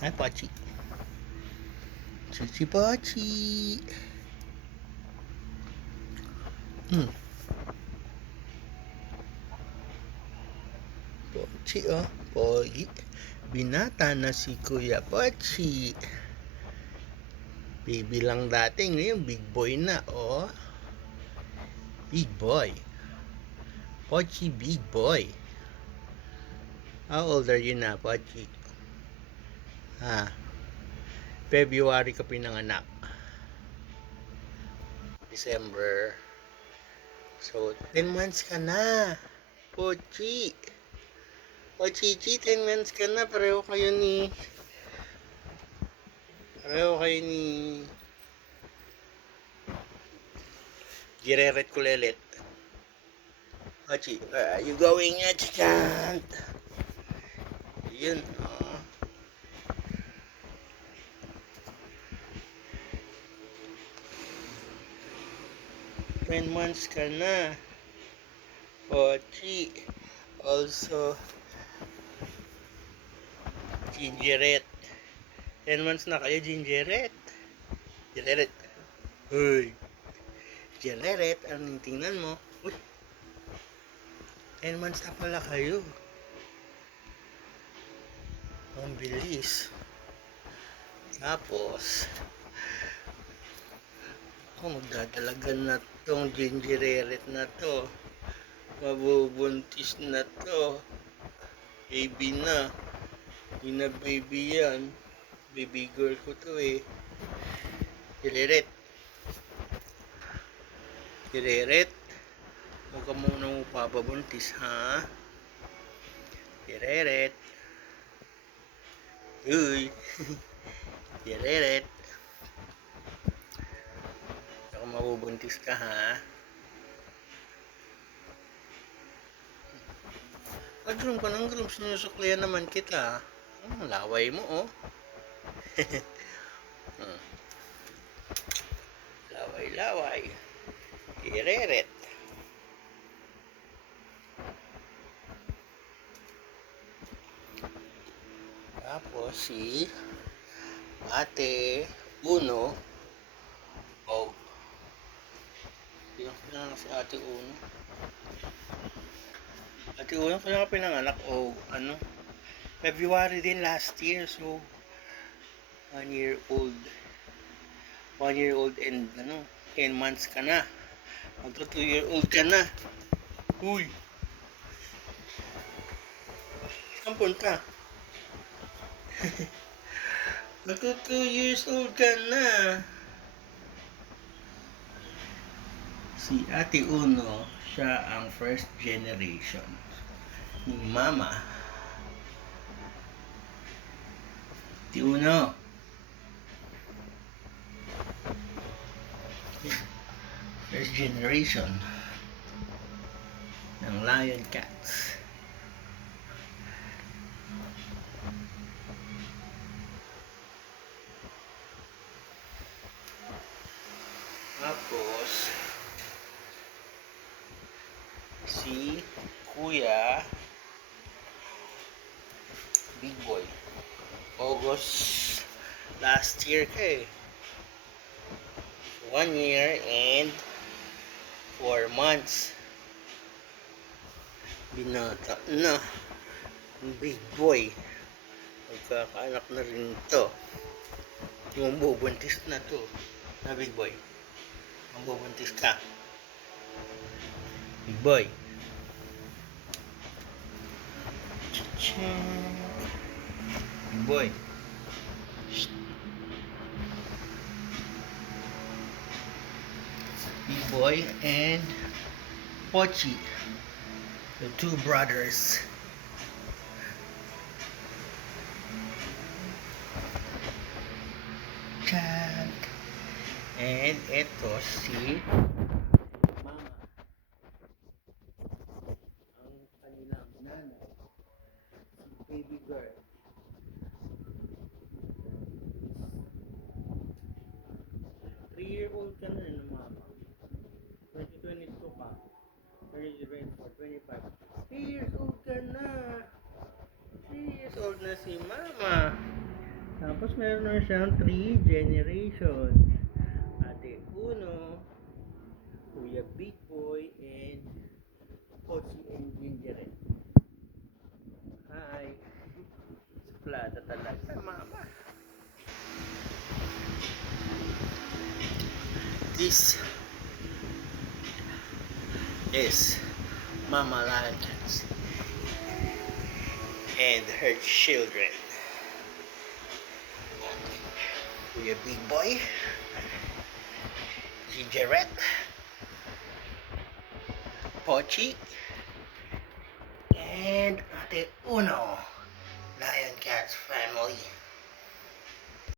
Hi, Pachi. Chichi Pachi. Hmm. Pachi, oh. Pogi. Binata na si Kuya Pachi. Baby lang dati. Ngayon, big boy na, oh. Big boy. Pachi, big boy. How old are you na, Pachi? Ha? February ka pinanganak. December. So, 10 months ka na. Pochi. Pochichi, 10 months ka na. Pareho kayo ni Gireret Kulelet. Pochi, where are you going at, Chant? Yun, oh. 10 months ka na. Pochi. Also, Gingeret. 10 months na kayo, Gingeret. Gingeret. Hoy. Gingeret, anong tingnan mo? Uy, 10 months na pala kayo. Ang bilis. Tapos, magdadalagan na tong Gingeret na to. Mabubuntis na to. Baby na. Hindi na baby yan. Baby girl ko to eh. Gingeret. Gingeret. Huwag ka muna mo papabuntis, ha? Gingeret. Uy. Gingeret. Baka mabubuntis ka, ha? Groom ka ng groom. Sinusuklihan naman kita. Laway mo, oh. Laway-laway. Ireret. Tapos si Ate Uno. Oh. Pinanganak si Ate Uno. Ate Uno kaya pinanganak. Oh, ano? February din last year. So, 1 year old. 1 year old and 10 months ka na. Magto 2 year old ka na. Uy. Saan punta? Magto 2 years old ka na. Si Ate Uno, siya ang first generation ni Mama. Ate Uno. First generation ng Lion Cats. Tapos si Kuya Big Boy. August last year ka eh. 1 year and 4 months. Binata na. Big Boy. Magkakaanak na rin to. Yung bubuntis na to. Na Big Boy. Ang bubuntis ka. Big Boy. Big Boy. Big Boy and Pochi. The two brothers. Chant. And ito si Mama. Ang kanilang nanay. Si baby girl. 3-year-old ka na no, Mama. 2022 ka. 25. 3 years old ka na. 3 years old na si Mama. Tapos meron na siyang 3 generation. Ate Uno, Kuya Big Boy, and Pochi and Gingerette. Hi. Suplada talaga, mama. This is Mama Lanchas and her children. Kuya Big Boy, Gingerette, Pochi, and Ate Uno. Lion Cats family.